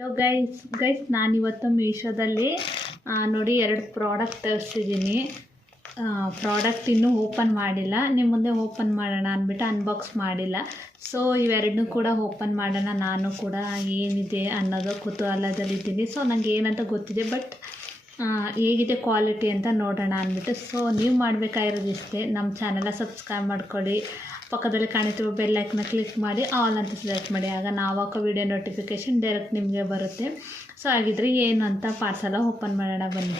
Hello guys guys ನಾನಿವತ್ತು ಮೀಶೋದಲ್ಲಿ ನೋಡಿ ಎರಡು ಪ್ರಾಡಕ್ಟ್ ತರಿಸಿದ್ದೀನಿ. ಪ್ರಾಡಕ್ಟ್ ಇನ್ನೂ ಓಪನ್ ಮಾಡಿಲ್ಲ. ನಿಮ್ಮ ಮುಂದೆ ಓಪನ್ ಮಾಡೋಣ ಅಂದ್ಬಿಟ್ಟು ಅನ್ಬಾಕ್ಸ್ ಮಾಡಿಲ್ಲ. ಸೊ ಇವೆರಡನ್ನೂ ಕೂಡ ಓಪನ್ ಮಾಡೋಣ. ನಾನು ಕೂಡ ಏನಿದೆ ಅನ್ನೋದು ಕುತೂಹಲದಲ್ಲಿದ್ದೀನಿ. ಸೊ ನನಗೆ ಏನಂತ ಗೊತ್ತಿದೆ ಬಟ್ ಹೇಗಿದೆ ಕ್ವಾಲಿಟಿ ಅಂತ ನೋಡೋಣ ಅಂದ್ಬಿಟ್ಟು. ಸೊ ನೀವು ಮಾಡಬೇಕಾಗಿರೋದು ಇಷ್ಟೇ ನಮ್ಮ ಚಾನಲ ಸಬ್ಸ್ಕ್ರೈಬ್ ಮಾಡ್ಕೊಳ್ಳಿ. ಪಕ್ಕದಲ್ಲಿ ಕಾಣುತ್ತಿರುವ ಬೆಲ್ ಐಕನ್ನ ಕ್ಲಿಕ್ ಮಾಡಿ ಆಲ್ ಅಂತ ಸೆಲೆಕ್ಟ್ ಮಾಡಿ. ಆಗ ನಾವು ಹಾಕೋ ವಿಡಿಯೋ ನೋಟಿಫಿಕೇಷನ್ ಡೈರೆಕ್ಟ್ ನಿಮಗೆ ಬರುತ್ತೆ. ಸೊ ಹಾಗಿದ್ರೆ ಏನು ಅಂತ ಪಾರ್ಸಲ ಓಪನ್ ಮಾಡೋಣ ಬನ್ನಿ.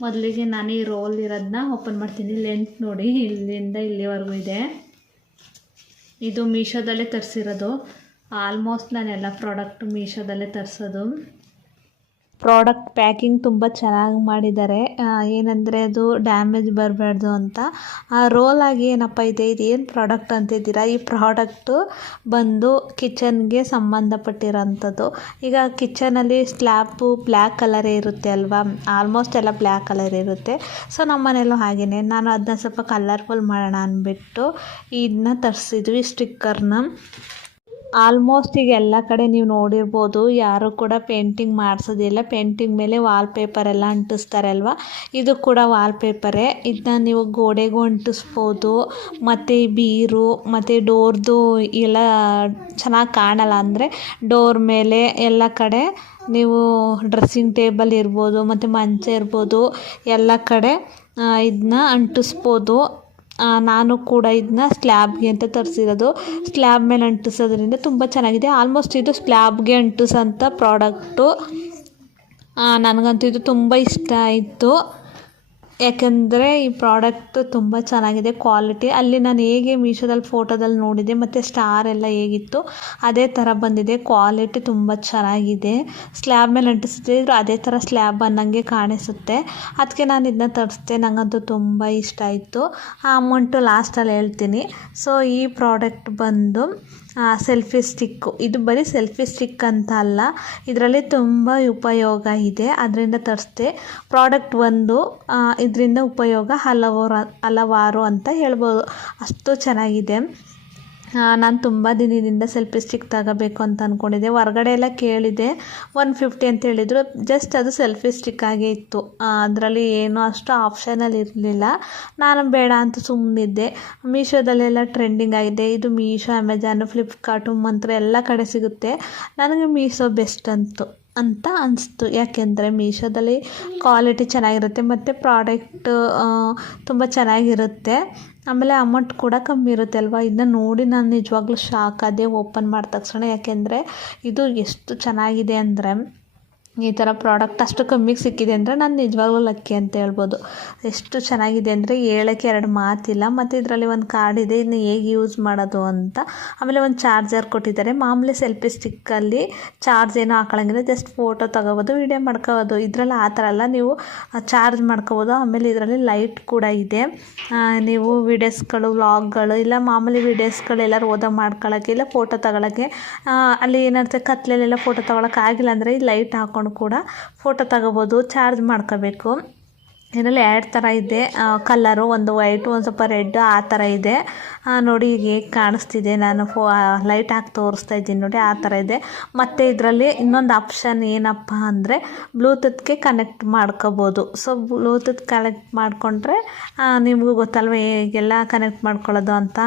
ಮೊದಲಿಗೆ ನಾನು ಈ ರೋಲ್ ಇರೋದನ್ನ ಓಪನ್ ಮಾಡ್ತೀನಿ. ಲೆಂತ್ ನೋಡಿ, ಇಲ್ಲಿಂದ ಇಲ್ಲಿವರೆಗೂ ಇದೆ. ಇದು ಮೀಶೋದಲ್ಲೇ ತರಿಸಿರೋದು. ಆಲ್ಮೋಸ್ಟ್ ನಾನೆಲ್ಲ ಪ್ರಾಡಕ್ಟ್ ಮೀಶೋದಲ್ಲೇ ತರಿಸೋದು. ಪ್ರಾಡಕ್ಟ್ ಪ್ಯಾಕಿಂಗ್ ತುಂಬ ಚೆನ್ನಾಗಿ ಮಾಡಿದ್ದಾರೆ. ಏನಂದರೆ ಅದು ಡ್ಯಾಮೇಜ್ ಬರಬಾರ್ದು ಅಂತ. ಆ ರೋಲಾಗಿ ಏನಪ್ಪ ಇದೆ, ಇದು ಏನು ಪ್ರಾಡಕ್ಟ್ ಅಂತಿದ್ದೀರಾ? ಈ ಪ್ರಾಡಕ್ಟು ಬಂದು ಕಿಚನ್ಗೆ ಸಂಬಂಧಪಟ್ಟಿರೋಂಥದ್ದು. ಈಗ ಕಿಚನಲ್ಲಿ ಸ್ಲ್ಯಾಪು ಬ್ಲ್ಯಾಕ್ ಕಲರೇ ಇರುತ್ತೆ ಅಲ್ವಾ? ಆಲ್ಮೋಸ್ಟ್ ಎಲ್ಲ ಬ್ಲ್ಯಾಕ್ ಕಲರ್ ಇರುತ್ತೆ. ಸೊ ನಮ್ಮ ಮನೆಯಲ್ಲೂ ಹಾಗೆಯೇ ನಾನು ಅದನ್ನ ಸ್ವಲ್ಪ ಕಲರ್ಫುಲ್ ಮಾಡೋಣ ಅಂದ್ಬಿಟ್ಟು ಇದನ್ನ ತರಿಸಿದ್ವಿ, ಸ್ಟಿಕ್ಕರ್ನ. ಆಲ್ಮೋಸ್ಟ್ ಈಗ ಎಲ್ಲ ಕಡೆ ನೀವು ನೋಡಿರ್ಬೋದು, ಯಾರು ಕೂಡ ಪೇಂಟಿಂಗ್ ಮಾಡಿಸೋದಿಲ್ಲ. ಪೇಂಟಿಂಗ್ ಮೇಲೆ ವಾಲ್ ಪೇಪರ್ ಎಲ್ಲ ಅಂಟಿಸ್ತಾರೆ ಅಲ್ವಾ ಇದು ಕೂಡ ವಾಲ್ ಪೇಪರೇ ಇದನ್ನ ನೀವು ಗೋಡೆಗೂ ಅಂಟಿಸ್ಬೋದು. ಮತ್ತು ಬೀರು, ಮತ್ತು ಡೋರ್ದು ಎಲ್ಲ ಚೆನ್ನಾಗಿ ಕಾಣಲ್ಲ ಅಂದರೆ ಡೋರ್ ಮೇಲೆ ಎಲ್ಲ ಕಡೆ ನೀವು ಡ್ರೆಸ್ಸಿಂಗ್ ಟೇಬಲ್ ಇರ್ಬೋದು, ಮತ್ತು ಮಂಚ ಇರ್ಬೋದು, ಎಲ್ಲ ಕಡೆ ಇದನ್ನ ಅಂಟಿಸ್ಬೋದು. ನಾನು ಕೂಡ ಇದನ್ನ ಸ್ಲ್ಯಾಬ್ಗೆ ಅಂತ ತರಿಸಿರೋದು. ಸ್ಲ್ಯಾಬ್ ಮೇಲೆ ಅಂಟಿಸೋದ್ರಿಂದ ತುಂಬ ಚೆನ್ನಾಗಿದೆ. ಆಲ್ಮೋಸ್ಟ್ ಇದು ಸ್ಲ್ಯಾಬ್ಗೆ ಅಂಟಿಸೋಂಥ ಪ್ರಾಡಕ್ಟು. ನನಗಂತೂ ಇದು ತುಂಬ ಇಷ್ಟ ಆಯಿತು. ಯಾಕೆಂದರೆ ಈ ಪ್ರಾಡಕ್ಟ್ ತುಂಬ ಚೆನ್ನಾಗಿದೆ ಕ್ವಾಲಿಟಿ ಅಲ್ಲಿ ನಾನು ಹೇಗೆ ಮೀಶೋದಲ್ಲಿ ಫೋಟೋದಲ್ಲಿ ನೋಡಿದೆ, ಮತ್ತು ಸ್ಟಾರ್ ಎಲ್ಲ ಹೇಗಿತ್ತು, ಅದೇ ಥರ ಬಂದಿದೆ. ಕ್ವಾಲಿಟಿ ತುಂಬ ಚೆನ್ನಾಗಿದೆ. ಸ್ಲ್ಯಾಬ್ ಮೇಲೆ ಅಂಟಿಸಿದ್ರು ಅದೇ ಥರ ಸ್ಲ್ಯಾಬ್ ಅನ್ನಂಗೆ ಕಾಣಿಸುತ್ತೆ. ಅದಕ್ಕೆ ನಾನು ಇದನ್ನ ತರಿಸ್ದೆ ನನಗಂತೂ ತುಂಬ ಇಷ್ಟ ಆಯಿತು. ಆ ಅಮೌಂಟು ಲಾಸ್ಟಲ್ಲಿ ಹೇಳ್ತೀನಿ. ಸೊ ಈ ಪ್ರಾಡಕ್ಟ್ ಬಂದು ಸೆಲ್ಫಿ ಸ್ಟಿಕ್ಕು ಇದು ಬರೀ ಸೆಲ್ಫಿ ಸ್ಟಿಕ್ ಅಂತ ಅಲ್ಲ. ಇದರಲ್ಲಿ ತುಂಬ ಉಪಯೋಗ ಇದೆ. ಅದರಿಂದ ತರಿಸ್ದೆ. ಪ್ರಾಡಕ್ಟ್ ಒಂದು ಇದರಿಂದ ಉಪಯೋಗ ಹಲವಾರು ಹಲವಾರು ಅಂತ ಹೇಳ್ಬೋದು. ಅಷ್ಟು ಚೆನ್ನಾಗಿದೆ. ನಾನು ತುಂಬ ದಿನದಿಂದ ಸೆಲ್ಫಿ ಸ್ಟಿಕ್ ತಗೋಬೇಕು ಅಂತ ಅಂದ್ಕೊಂಡಿದ್ದೆ ಹೊರ್ಗಡೆ ಎಲ್ಲ ಕೇಳಿದೆ. ಒನ್ ಫಿಫ್ಟಿ ಅಂತ ಹೇಳಿದರು. ಜಸ್ಟ್ ಅದು ಸೆಲ್ಫಿ ಸ್ಟಿಕ್ ಆಗೇ ಇತ್ತು. ಅದರಲ್ಲಿ ಏನೂ ಅಷ್ಟು ಆಪ್ಷನಲ್ಲಿ ಇರಲಿಲ್ಲ. ನಾನು ಬೇಡ ಅಂತ ಸುಮ್ಮನಿದ್ದೆ ಮೀಶೋದಲ್ಲೆಲ್ಲ ಟ್ರೆಂಡಿಂಗ್ ಆಗಿದೆ. ಇದು ಮೀಶೋ ಅಮೆಜಾನು ಫ್ಲಿಪ್ಕಾರ್ಟು ಮಂತ್ರ ಎಲ್ಲ ಕಡೆ ಸಿಗುತ್ತೆ. ನನಗೆ ಮೀಶೋ ಬೆಸ್ಟ್ ಅಂತು. ಅಂತ ಅನಿಸ್ತು. ಯಾಕೆಂದರೆ ಮೀಶೋದಲ್ಲಿ ಕ್ವಾಲಿಟಿ ಚೆನ್ನಾಗಿರುತ್ತೆ, ಮತ್ತು ಪ್ರಾಡಕ್ಟ್ ತುಂಬ ಚೆನ್ನಾಗಿರುತ್ತೆ. ಆಮೇಲೆ ಅಮೌಂಟ್ ಕೂಡ ಕಮ್ಮಿ ಇರುತ್ತೆ ಅಲ್ವಾ? ಇದನ್ನ ನೋಡಿ ನಾನು ನಿಜವಾಗ್ಲೂ ಶಾಕ್ ಅದೇ ಓಪನ್ ಮಾಡಿದ ತಕ್ಷಣ. ಯಾಕೆಂದರೆ ಇದು ಎಷ್ಟು ಚೆನ್ನಾಗಿದೆ ಅಂದರೆ ಈ ಥರ ಪ್ರಾಡಕ್ಟ್ ಅಷ್ಟು ಕಮ್ಮಿಗೆ ಸಿಕ್ಕಿದೆ ಅಂದರೆ ನಾನು ನಿಜವಾಗ್ಲೂ ಲಕ್ಕಿ ಅಂತ ಹೇಳ್ಬೋದು. ಎಷ್ಟು ಚೆನ್ನಾಗಿದೆ ಅಂದರೆ ಹೇಳೋಕ್ಕೆ ಎರಡು ಮಾತಿಲ್ಲ, ಮತ್ತು ಇದರಲ್ಲಿ ಒಂದು ಕಾರ್ಡ್ ಇದೆ ಇನ್ನು ಹೇಗೆ ಯೂಸ್ ಮಾಡೋದು ಅಂತ. ಆಮೇಲೆ ಒಂದು ಚಾರ್ಜರ್ ಕೊಟ್ಟಿದ್ದಾರೆ. ಮಾಮೂಲಿ ಸೆಲ್ಫಿ ಸ್ಟಿಕ್ಕಲ್ಲಿ ಚಾರ್ಜ್ ಏನೂ ಹಾಕೊಳಂಗಿಲ್ಲ ಜಸ್ಟ್ ಫೋಟೋ ತಗೋಬೋದು ವೀಡಿಯೋ ಮಾಡ್ಕೋಬೋದು. ಇದರಲ್ಲಿ ಆ ಥರ ಅಲ್ಲ, ನೀವು ಚಾರ್ಜ್ ಮಾಡ್ಕೋಬೋದು. ಆಮೇಲೆ ಇದರಲ್ಲಿ ಲೈಟ್ ಕೂಡ ಇದೆ. ನೀವು ವೀಡಿಯೋಸ್ಗಳು ವ್ಲಾಗ್ಗಳು ಇಲ್ಲ ಮಾಮೂಲಿ ವೀಡಿಯೋಸ್ಗಳು ಎಲ್ಲರೂ ಓದೋ ಮಾಡ್ಕೊಳ್ಳೋಕ್ಕೆ ಇಲ್ಲ ಫೋಟೋ ತಗೊಳ್ಳೋಕ್ಕೆ ಅಲ್ಲಿ ಏನಾಗುತ್ತೆ ಕತ್ಲೆಲೆಲ್ಲ ಫೋಟೋ ತಗೊಳಕ್ಕೆ ಆಗಿಲ್ಲ ಅಂದರೆ ಈ ಲೈಟ್ ಹಾಕ್ಕೊಂಡು ಕೂಡ ಫೋಟೋ ತಗೋಬೋದು ಚಾರ್ಜ್ ಮಾಡ್ಕೋಬೇಕು. ಇದರಲ್ಲಿ ಎರಡು ಥರ ಇದೆ. ಕಲ್ಲರು ಒಂದು ವೈಟು ಒಂದು ಸ್ವಲ್ಪ ರೆಡ್ ಆ ಥರ ಇದೆ. ನೋಡಿ ಈಗ ಹೇಗೆ ಕಾಣಿಸ್ತಿದೆ. ನಾನು ಫೋ ಲೈಟ್ ಹಾಕಿ ತೋರಿಸ್ತಾ ಇದ್ದೀನಿ ನೋಡಿ, ಆ ಥರ ಇದೆ. ಮತ್ತು ಇದರಲ್ಲಿ ಇನ್ನೊಂದು ಆಪ್ಷನ್ ಏನಪ್ಪ ಅಂದರೆ ಬ್ಲೂತೂತ್ಗೆ ಕನೆಕ್ಟ್ ಮಾಡ್ಕೋಬೋದು. ಸೊ ಬ್ಲೂಟೂತ್ ಕನೆಕ್ಟ್ ಮಾಡಿಕೊಂಡ್ರೆ ನಿಮಗೂ ಗೊತ್ತಲ್ವ ಹೇಗೆಲ್ಲ ಕನೆಕ್ಟ್ ಮಾಡ್ಕೊಳ್ಳೋದು ಅಂತ?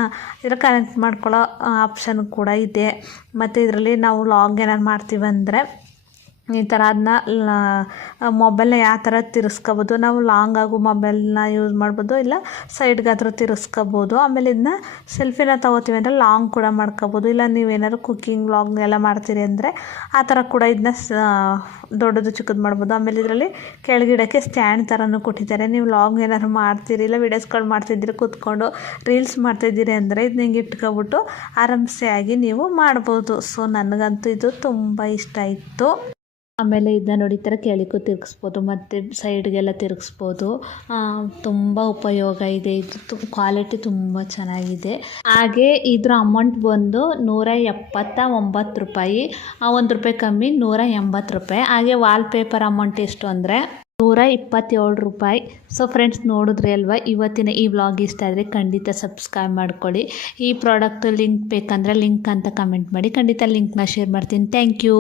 ಇದ್ರ ಕನೆಕ್ಟ್ ಮಾಡ್ಕೊಳ್ಳೋ ಆಪ್ಷನ್ ಕೂಡ ಇದೆ. ಮತ್ತು ಇದರಲ್ಲಿ ನಾವು ಲಾಗ್ ಏನಾರು ಮಾಡ್ತೀವಿ ಅಂದರೆ ಈ ಥರ ಅದನ್ನ ಮೊಬೈಲ್ನ ಯಾವ ಥರ ತಿರ್ಸ್ಕೊಬೋದು, ನಾವು ಲಾಂಗ್ ಆಗೋ ಮೊಬೈಲ್ನ ಯೂಸ್ ಮಾಡ್ಬೋದು, ಇಲ್ಲ ಸೈಡ್ಗಾದ್ರೂ ತಿರ್ಸ್ಕೊಬೋದು, ಆಮೇಲೆ ಇದನ್ನ ಸೆಲ್ಫಿನ ತಗೋತೀವಿ ಅಂದರೆ ಲಾಂಗ್ ಕೂಡ ಮಾಡ್ಕೋಬೋದು, ಇಲ್ಲ ನೀವೇನಾದ್ರು ಕುಕ್ಕಿಂಗ್ ವ್ಲಾಗ್ ಎಲ್ಲ ಮಾಡ್ತೀರಿ ಅಂದರೆ ಆ ಥರ ಕೂಡ ಇದನ್ನ ದೊಡ್ಡದು ಚಿಕ್ಕದು ಮಾಡ್ಬೋದು, ಆಮೇಲೆ ಇದರಲ್ಲಿ ಕೆಳಗಿಡೋಕ್ಕೆ ಸ್ಟ್ಯಾಂಡ್ ಥರನೂ ಕೊಟ್ಟಿದ್ದಾರೆ, ನೀವು ಲಾಂಗ್ ಏನಾದ್ರು ಮಾಡ್ತೀರಿ, ಇಲ್ಲ ವೀಡಿಯೋಸ್ಗಳು ಮಾಡ್ತಿದ್ದೀರಿ, ಕೂತ್ಕೊಂಡು ರೀಲ್ಸ್ ಮಾಡ್ತಿದ್ದೀರಿ ಅಂದರೆ ಇದನ್ನ ಹಿಂಗೆ ಇಟ್ಕೊಬಿಟ್ಟು ಆರಾಮ್ಸೆ ಆಗಿ ನೀವು ಮಾಡ್ಬೋದು, ಸೊ ನನಗಂತೂ ಇದು ತುಂಬ ಇಷ್ಟ ಇತ್ತು ಆಮೇಲೆ ಇದನ್ನ ನೋಡಿ ಈ ಥರ ಸೈಡ್ ತಿರುಗಿಸ್ಬೋದು, ಮತ್ತು ಸೈಡ್ಗೆಲ್ಲ ತಿರುಗಿಸ್ಬೋದು. ತುಂಬ ಉಪಯೋಗ ಇದೆ. ಇದು ಕ್ವಾಲಿಟಿ ತುಂಬ ಚೆನ್ನಾಗಿದೆ. ಹಾಗೆ ಇದರ ಅಮೌಂಟ್ ಬಂದು ನೂರ ಎಪ್ಪತ್ತ ಒಂಬತ್ತು ರೂಪಾಯಿ ಒಂದು ರೂಪಾಯಿ ಕಮ್ಮಿ ನೂರ ಎಂಬತ್ತು ರೂಪಾಯಿ. ಹಾಗೆ ವಾಲ್ಪೇಪರ್ ಅಮೌಂಟ್ ಎಷ್ಟು ಅಂದರೆ ನೂರ ಇಪ್ಪತ್ತೇಳು ರೂಪಾಯಿ. ಸೊ ಫ್ರೆಂಡ್ಸ್ ನೋಡಿದ್ರಿ ಅಲ್ವಾ? ಇವತ್ತಿನ ಈ ವ್ಲಾಗ್ ಇಷ್ಟ ಆದರೆ ಖಂಡಿತ ಸಬ್ಸ್ಕ್ರೈಬ್ ಮಾಡ್ಕೊಳ್ಳಿ. ಈ ಪ್ರಾಡಕ್ಟ್ ಲಿಂಕ್ ಬೇಕಂದರೆ ಲಿಂಕ್ ಅಂತ ಕಮೆಂಟ್ ಮಾಡಿ. ಖಂಡಿತ ಲಿಂಕ್ನ ಶೇರ್ ಮಾಡ್ತೀನಿ. Thank you